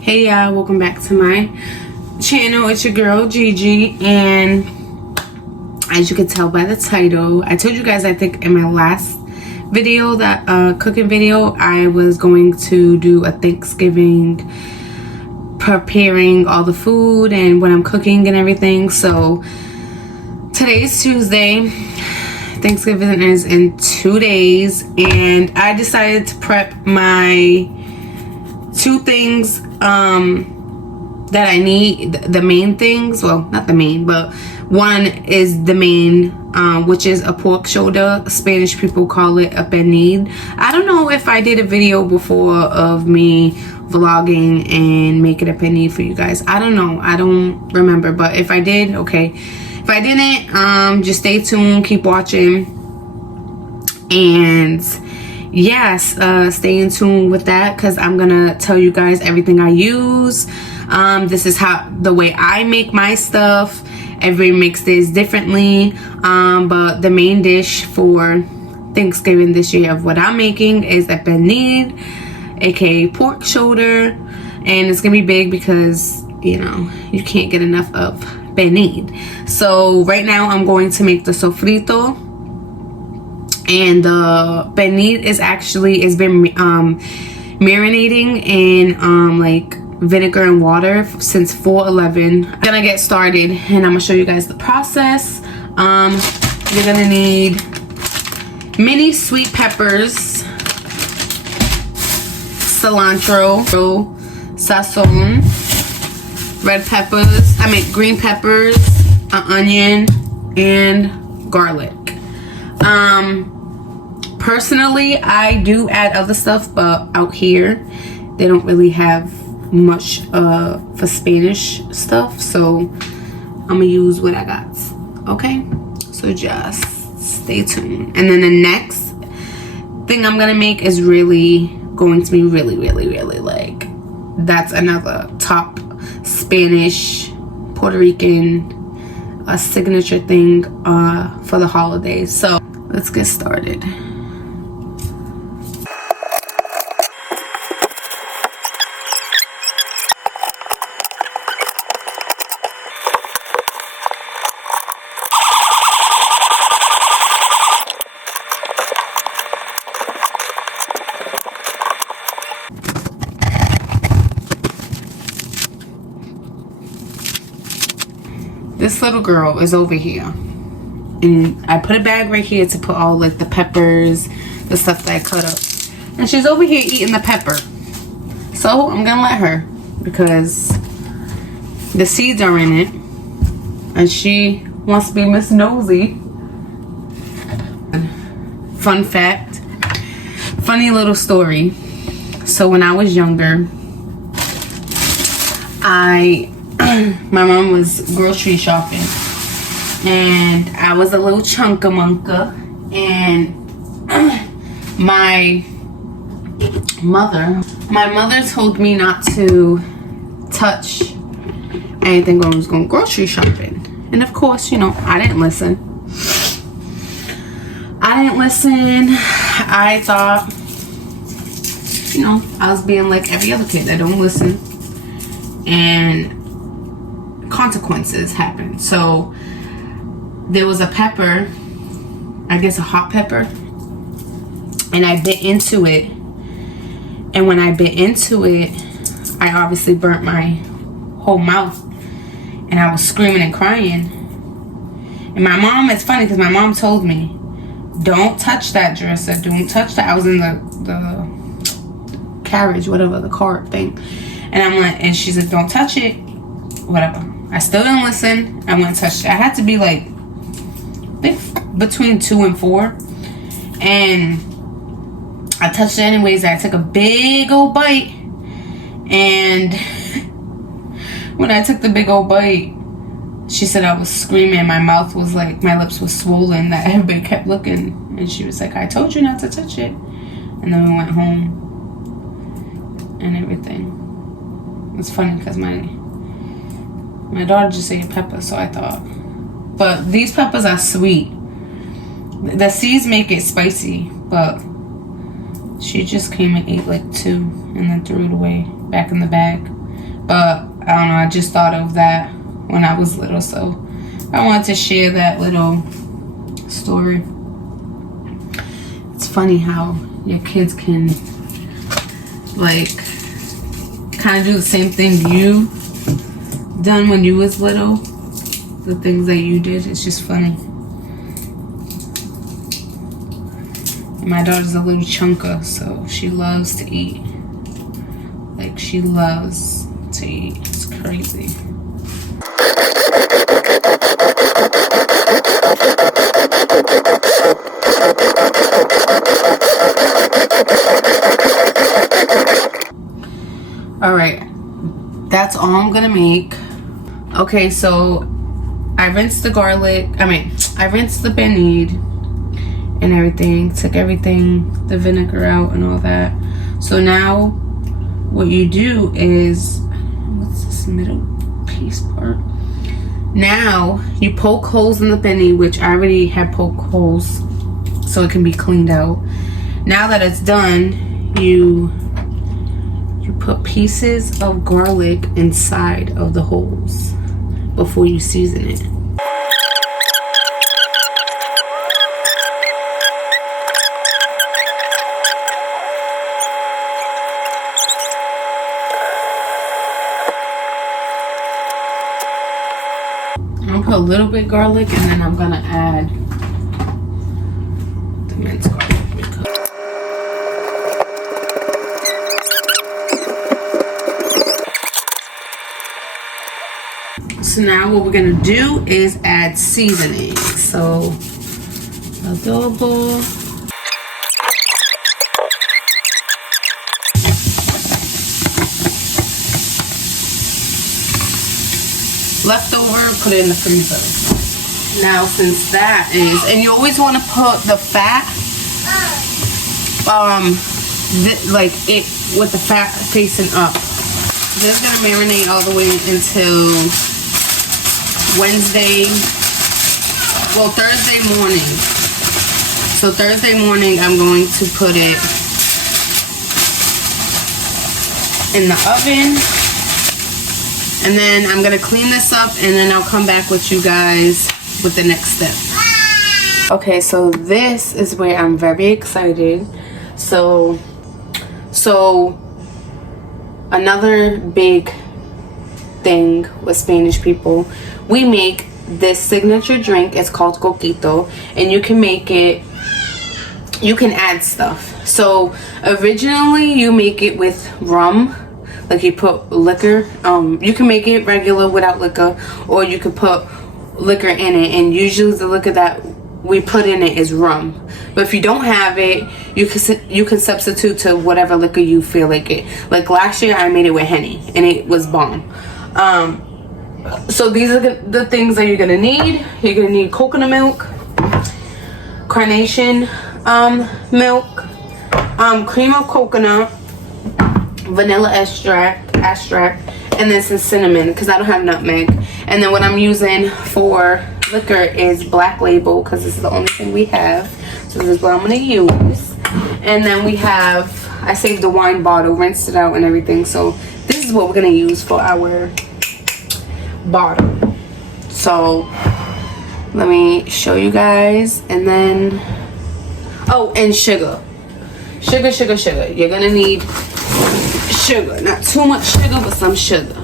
Hey y'all, welcome back to my channel. It's your girl Gigi, and as you can tell by the title, I told you guys I think in my last video, that cooking video, I was going to do a Thanksgiving preparing all the food and what I'm cooking and everything. So today's Tuesday, Thanksgiving is in 2 days, and I decided to prep my two things that I need, the main things. Well, not the main, but one is the main, which is a pork shoulder. Spanish people call it a pernil. I don't know if I did a video before of me vlogging and making a pernil for you guys. I don't know, I don't remember, but if I did, okay. If I didn't, just stay tuned, keep watching, and yes, stay in tune with that, because I'm gonna tell you guys everything I use. This is the way I make my stuff. Everybody makes this differently, but the main dish for Thanksgiving this year of what I'm making is a pernil, aka pork shoulder, and it's gonna be big because, you know, you can't get enough of pernil. So right now I'm going to make the sofrito. And the pernil is been marinating in like vinegar and water since 4/11. I'm gonna get started and I'm gonna show you guys the process. You're gonna need mini sweet peppers, cilantro, sazon, green peppers, an onion, and garlic. Personally, I do add other stuff, but out here they don't really have much for Spanish stuff, so I'm gonna use what I got. Okay, so just stay tuned. And then the next thing I'm gonna make is really going to be really like, that's another top Spanish, Puerto Rican, a signature thing for the holidays. So let's get started. This little girl is over here, and I put a bag right here to put all like the peppers, the stuff that I cut up, and she's over here eating the pepper. So I'm gonna let her, because the seeds are in it and she wants to be Miss Nosy. Fun fact, funny little story. So when I was younger, my mom was grocery shopping, and I was a little chunkamunka, and my mother told me not to touch anything when I was going grocery shopping. And of course, you know, I didn't listen. I thought, you know, I was being like every other kid that don't listen, and consequences happen. So there was a pepper, I guess a hot pepper, and I bit into it, and when I bit into it, I obviously burnt my whole mouth, and I was screaming and crying. And my mom, it's funny because my mom told me, don't touch that, Jerissa, don't touch that. I was in the carriage, whatever, the cart thing, and I'm like, and she said, don't touch it, whatever. I still didn't listen. I went and touched it. I had to be like, I think between 2 and 4. And I touched it anyways. I took a big old bite. And when I took the big old bite, she said I was screaming. My mouth was like, my lips were swollen, that everybody kept looking. And she was like, I told you not to touch it. And then we went home and everything. It's funny because my daughter just ate pepper, so I thought. But these peppers are sweet. The seeds make it spicy, but she just came and ate like 2 and then threw it away back in the bag. But I don't know, I just thought of that when I was little, so I wanted to share that little story. It's funny how your kids can like kind of do the same thing you done when you was little. The things that you did, it's just funny. My daughter's a little chunker, so she loves to eat. Like, she loves to eat. It's crazy. All right, that's all I'm gonna make. Okay, so I rinsed the garlic. I rinsed the benide and everything. Took everything, the vinegar out and all that. So now, what you do is, what's this middle piece part? Now you poke holes in the benide, which I already had poked holes, so it can be cleaned out. Now that it's done, you put pieces of garlic inside of the holes before you season it. I'm gonna put a little bit garlic, and then I'm gonna add the minced garlic. So now what we're gonna do is add seasoning. So adobo, leftover, put it in the freezer. Now since that is, and you always want to put the fat, like it with the fat facing up. This is gonna marinate all the way until Thursday morning. So Thursday morning I'm going to put it in the oven, and then I'm gonna clean this up, and then I'll come back with you guys with the next step. Okay, so this is where I'm very excited. So another big thing with Spanish people, we make this signature drink. It's called coquito, and you can make it, you can add stuff. So originally you make it with rum, like you put liquor. You can make it regular without liquor, or you could put liquor in it, and usually the liquor that we put in it is rum. But if you don't have it, you can substitute to whatever liquor you feel like it. Like last year I made it with Henny, and it was bomb. So these are the things that you're gonna need. You're gonna need coconut milk, carnation milk, cream of coconut, vanilla extract, and then some cinnamon, because I don't have nutmeg. And then what I'm using for liquor is Black Label, because this is the only thing we have. So this is what I'm gonna use. And then we have, I saved the wine bottle, rinsed it out and everything. So this is what we're gonna use for our bottle. So let me show you guys. And then, oh, and sugar. Sugar. You're gonna need sugar. Not too much sugar, but some sugar.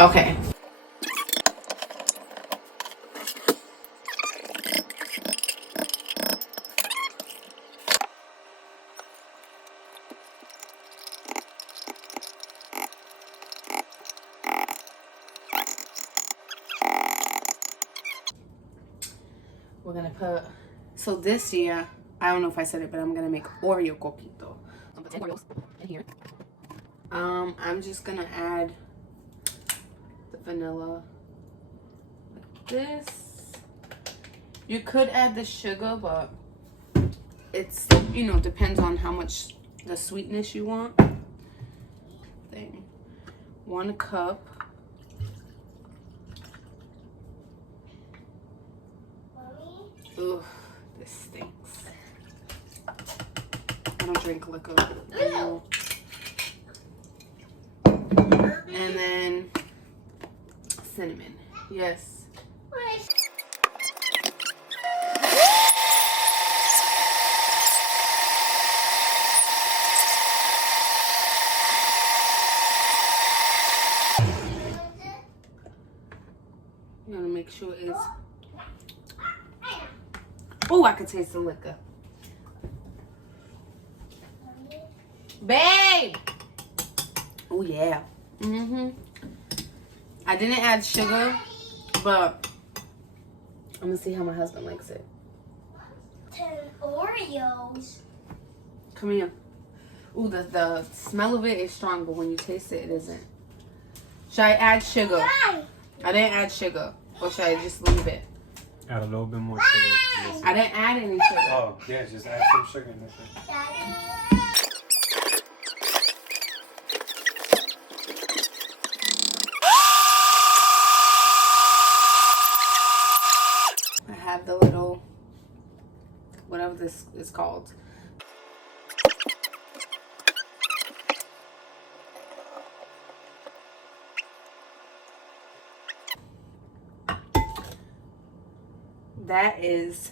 Okay. We're gonna put, so this year, I don't know if I said it, but I'm gonna make Oreo coquito. I'm gonna put 10 Oreos in here. I'm just gonna add the vanilla like this. You could add the sugar, but it's, you know, depends on how much the sweetness you want. 1 cup. Ugh, this stinks. I don't drink liquor. And then cinnamon. Yes. You want to make sure it's... Oh, I can taste the liquor. Babe! Oh, yeah. I didn't add sugar, but I'm going to see how my husband likes it. 10 Oreos. Come here. Ooh, the smell of it is strong, but when you taste it, it isn't. Should I add sugar? Why? I didn't add sugar. Or should I just leave it? Add a little bit more sugar. I didn't add any sugar. Oh, yeah, just add some sugar in this. I have the little, whatever this is called. That is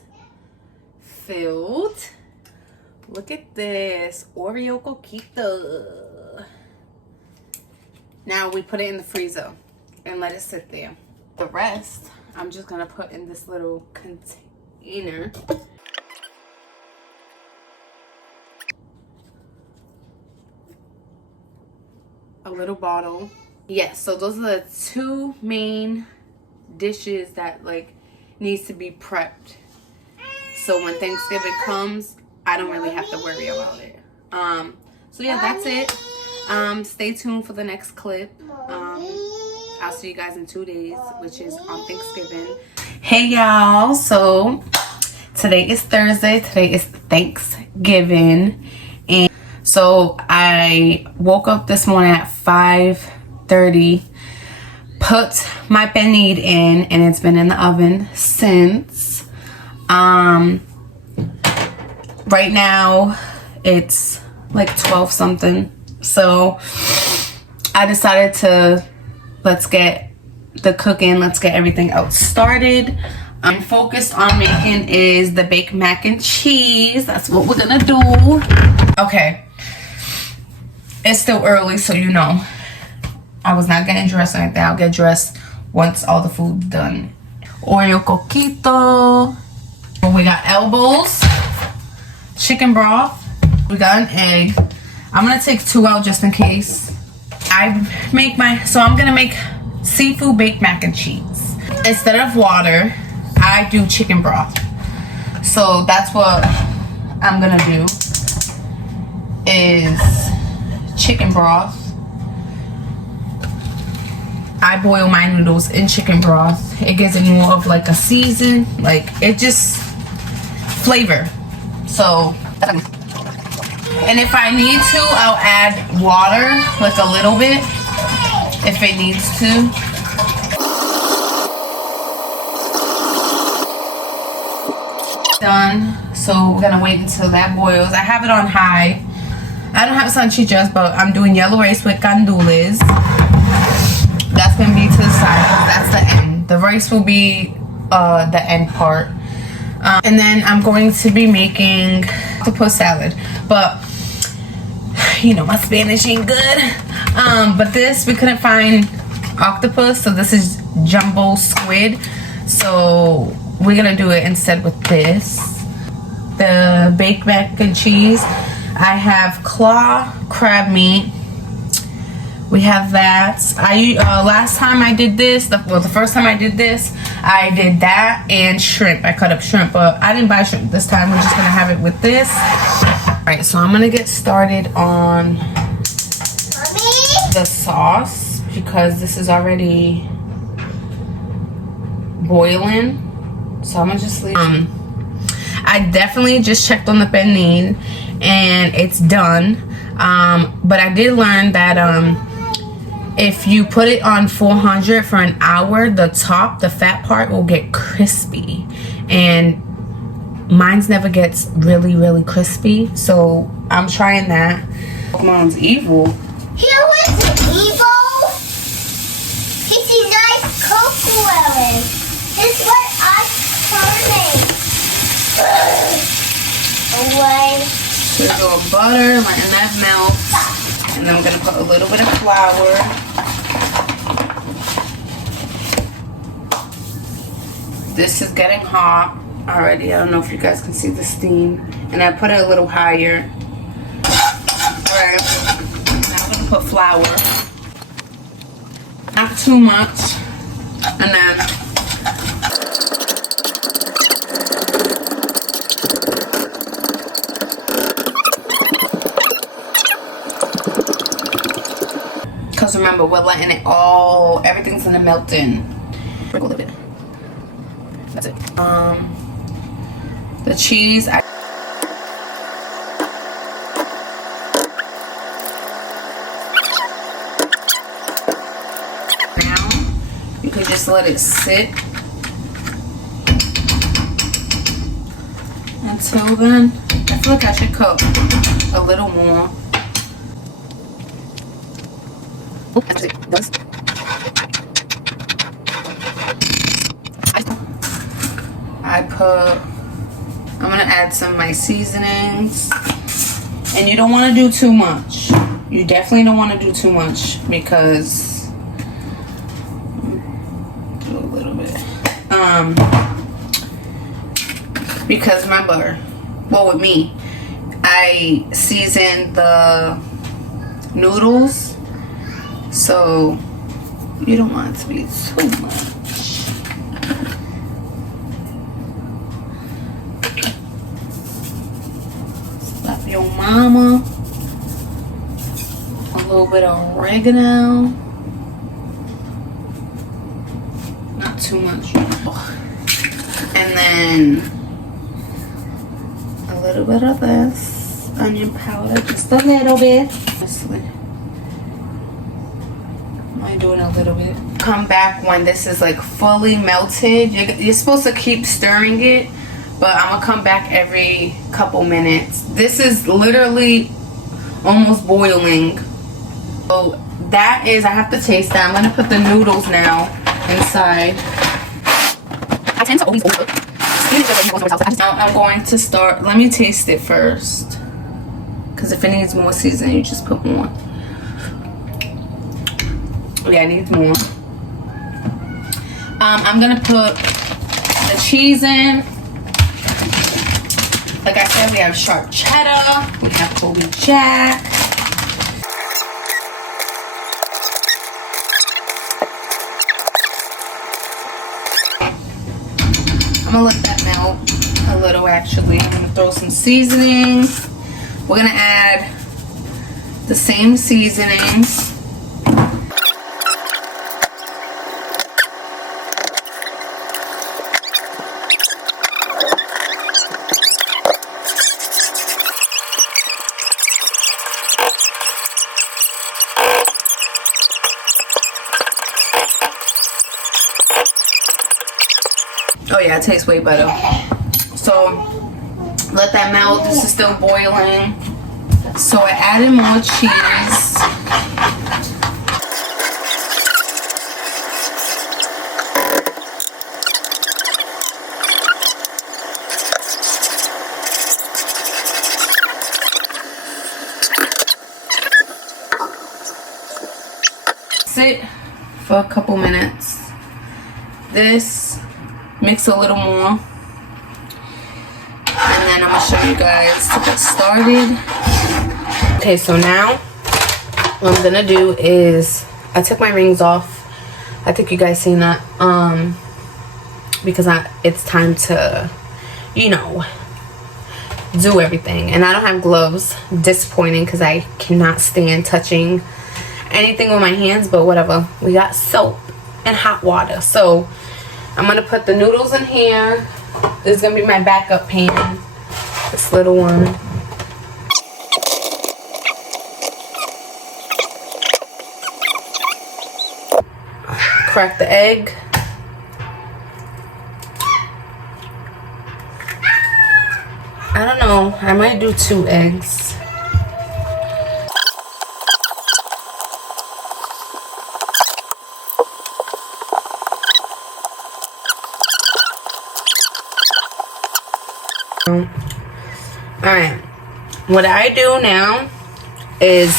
filled. Look at this Oreo coquito. Now we put it in the freezer and let it sit there. The rest I'm just gonna put in this little container. A little bottle. Yes, so those are the two main dishes that like needs to be prepped, so when Thanksgiving comes I don't really have to worry about it. So yeah, that's it. Stay tuned for the next clip. I'll see you guys in 2 days, which is on Thanksgiving. Hey y'all, so today is Thursday. Today is Thanksgiving, and so I woke up this morning at 5:30, put my pernil in, and it's been in the oven since. Right now it's like 12 something, so I decided to let's get the cooking, let's get everything else started. I'm focused on making is the baked mac and cheese. That's what we're gonna do. Okay, it's still early, so you know I was not getting dressed or anything. I'll get dressed once all the food's done. Oreo coquito. We got elbows, chicken broth, we got an egg. I'm gonna take 2 out just in case. So I'm gonna make seafood baked mac and cheese. Instead of water, I do chicken broth. So that's what I'm gonna do, is chicken broth. I boil my noodles in chicken broth. It gives it more of like a season, like it just flavor. So, and if I need to, I'll add water, like a little bit, if it needs to. Done. So we're gonna wait until that boils. I have it on high. I don't have salchichas, but I'm doing yellow rice with gandules. That's gonna be to the side. That's the end. The rice will be the end part. And then I'm going to be making octopus salad, but you know my Spanish ain't good. But this, we couldn't find octopus, so this is jumbo squid. So we're gonna do it instead with this. The baked mac and cheese. I have claw crab meat. We have that. Last time I did this, the first time I did this, I did that and shrimp. I cut up shrimp, but I didn't buy shrimp this time. We're just gonna have it with this. All right, so I'm gonna get started on the sauce because this is already boiling. So I'm gonna just leave. I definitely just checked on the pernil and it's done. But I did learn that if you put it on 400 for an hour, the fat part will get crispy, and mine's never gets really crispy. So I'm trying that. Mom's evil. He was evil. He's a nice way. Put a little butter, letting that melt. And then I'm going to put a little bit of flour. This is getting hot already. I don't know if you guys can see the steam. And I put it a little higher. Alright. Now I'm going to put flour. Not too much. And then because remember, we're letting it all, everything's gonna melt in. Sprinkle a little bit. That's it. The cheese, now you could just let it sit until then. I feel like I should cook a little more. Oh, that's it. Does. I'm gonna add some of my seasonings. And you don't want to do too much. You definitely don't want to do too much because do a little bit. Because remember, well, with me, I seasoned the noodles, so you don't want it to be too much. Slap your mama. A little bit of oregano. Not too much. And then a little bit of this onion powder, just a little bit. I'm only doing a little bit. Come back when this is like fully melted. You're supposed to keep stirring it, but I'm gonna come back every couple minutes. This is literally almost boiling. So that is, I have to taste that. I'm gonna put the noodles now inside. I tend to always overcook. Now I'm going to start, let me taste it first. Because if it needs more seasoning, you just put more. Yeah, it needs more. I'm gonna put the cheese in. Like I said, we have sharp cheddar, we have Colby Jack. I'm gonna let that melt a little actually. I'm gonna throw some seasoning. We're gonna add the same seasonings. Oh yeah, it tastes way better. So let that melt. This is still boiling. So I added more cheese. Sit for a couple minutes. This, mix a little more. And then I'm gonna show you guys to get started. Okay, so now what I'm gonna do is I took my rings off. I think you guys seen that. Because it's time to, you know, do everything. And I don't have gloves. Disappointing because I cannot stand touching anything with my hands, but whatever. We got soap and hot water. So I'm gonna put the noodles in here. This is gonna be my backup pan. This little one. Crack the egg. I don't know. I might do 2 eggs. Alright. What I do now is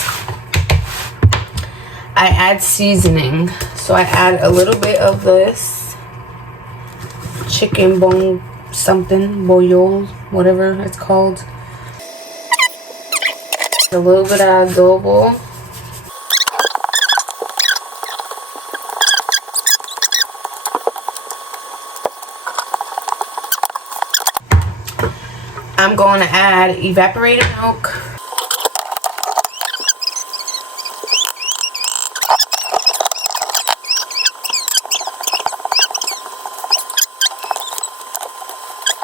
I add seasoning. So I add a little bit of this chicken bone something, boyol, whatever it's called. A little bit of adobo. I'm going to add evaporated milk.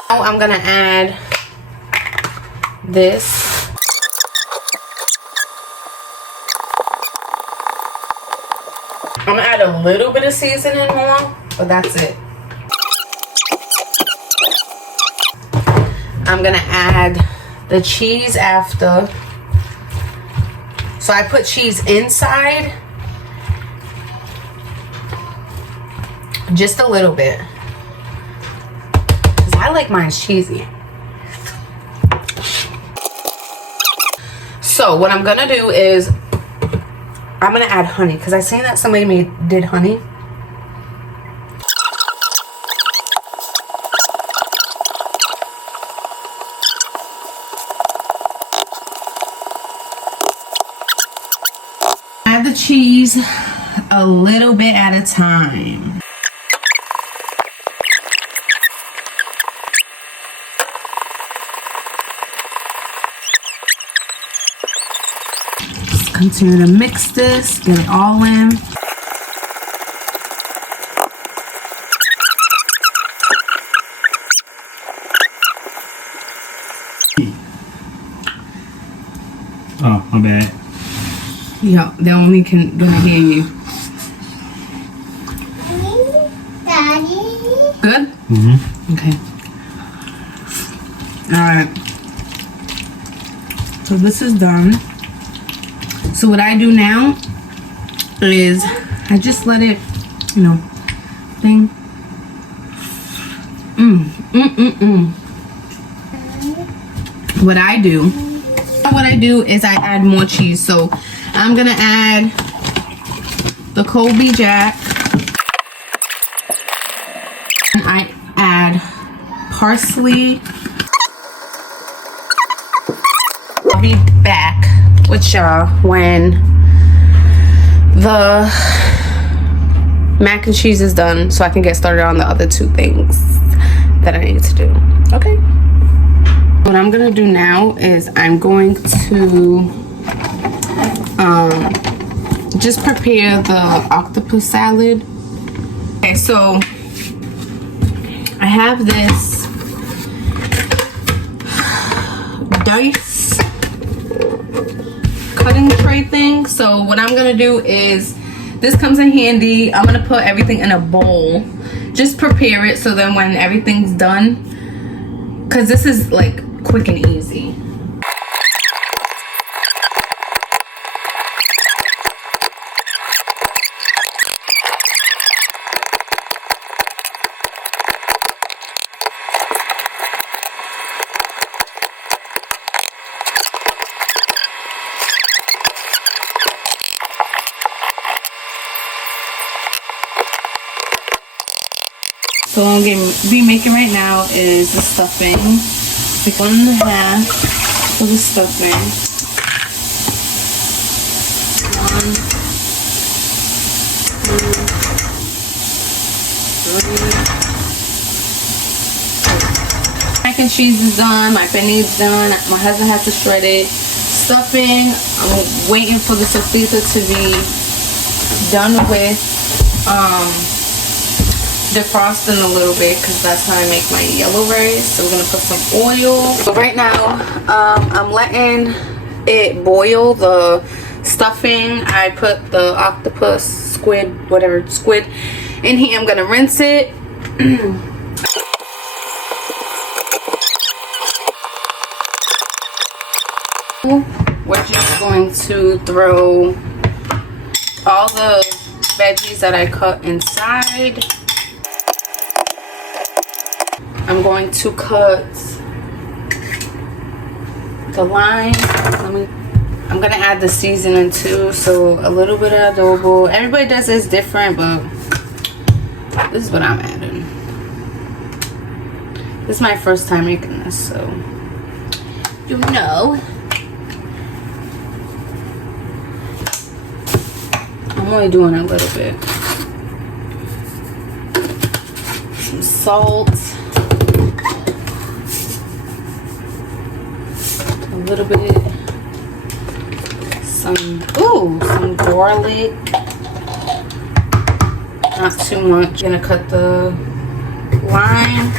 Now I'm going to add this. I'm going to add a little bit of seasoning more, but that's it. I'm gonna add the cheese after. So I put cheese inside. Just a little bit. Because I like mine cheesy. So what I'm gonna do is I'm gonna add honey. Because I seen that somebody did honey. Add the cheese a little bit at a time. Just continue to mix this, get it all in. Oh, my bad. Yeah, they only gonna hear you. Daddy. Good? Mm-hmm. Okay. Alright. So this is done. So what I do now is I just let it, you know, thing. What I do is I add more cheese. So I'm gonna add the Colby Jack. And I add parsley. I'll be back with y'all when the mac and cheese is done so I can get started on the other two things that I need to do. Okay. What I'm gonna do now is I'm going to just prepare the octopus salad. Okay, so I have this dice cutting tray thing. So what I'm gonna do is, this comes in handy. I'm gonna put everything in a bowl. Just prepare it so then when everything's done, because this is like quick and easy. So what I'm going to be making right now is the stuffing. Like 1.5 for the stuffing. 1, 2, 3. Mac and cheese is done. My penne is done. My husband has to shred it. Stuffing, I'm waiting for the sofrito to be done with. Defrosting a little bit because that's how I make my yellow rice. So we're gonna put some oil. So right now I'm letting it boil, the stuffing. I put the octopus, squid, whatever, squid in here. I'm gonna rinse it. We're just going to throw all the veggies that I cut inside. I'm going to cut the lime. I'm gonna add the seasoning too, so a little bit of adobo. Everybody does this different, but this is what I'm adding. This is my first time making this, so you know. I'm only doing a little bit. Some salt. A little bit. Some garlic. Not too much. I'm gonna cut the lime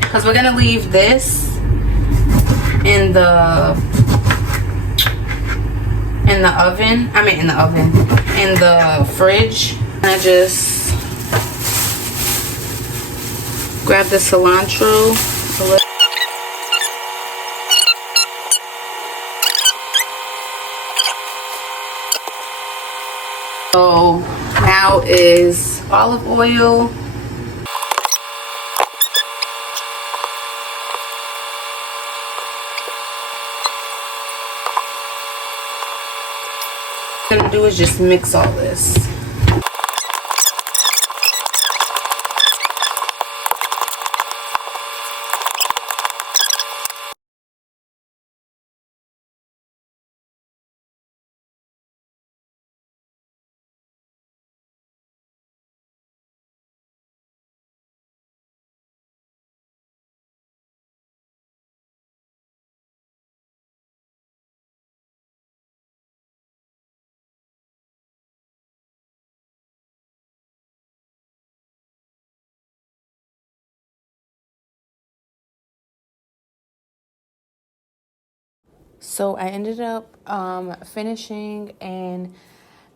because we're gonna leave this in the oven. In the fridge. I just grab the cilantro. So now is olive oil. What I'm gonna do is just mix all this. So I ended up finishing and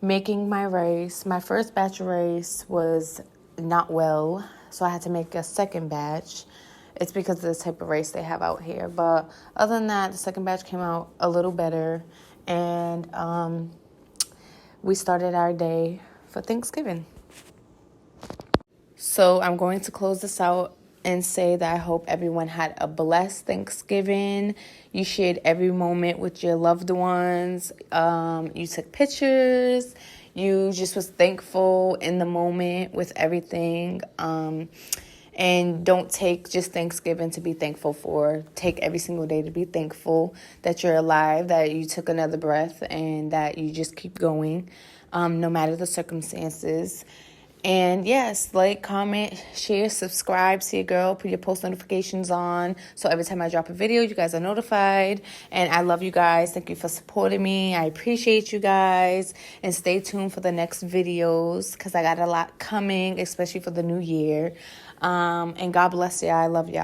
making my rice. My first batch of rice was not well, so I had to make a second batch. It's because of the type of rice they have out here. But other than that, the second batch came out a little better. And we started our day for Thanksgiving. So I'm going to close this out and say that I hope everyone had a blessed Thanksgiving. You shared every moment with your loved ones. You took pictures. You just was thankful in the moment with everything. And don't take just Thanksgiving to be thankful for. Take every single day to be thankful that you're alive, that you took another breath, and that you just keep going, no matter the circumstances. And yes, like, comment, share, subscribe to your girl, put your post notifications on, so every time I drop a video, you guys are notified. And I love you guys. Thank you for supporting me. I appreciate you guys. And stay tuned for the next videos, because I got a lot coming, especially for the new year. And God bless you. I love y'all.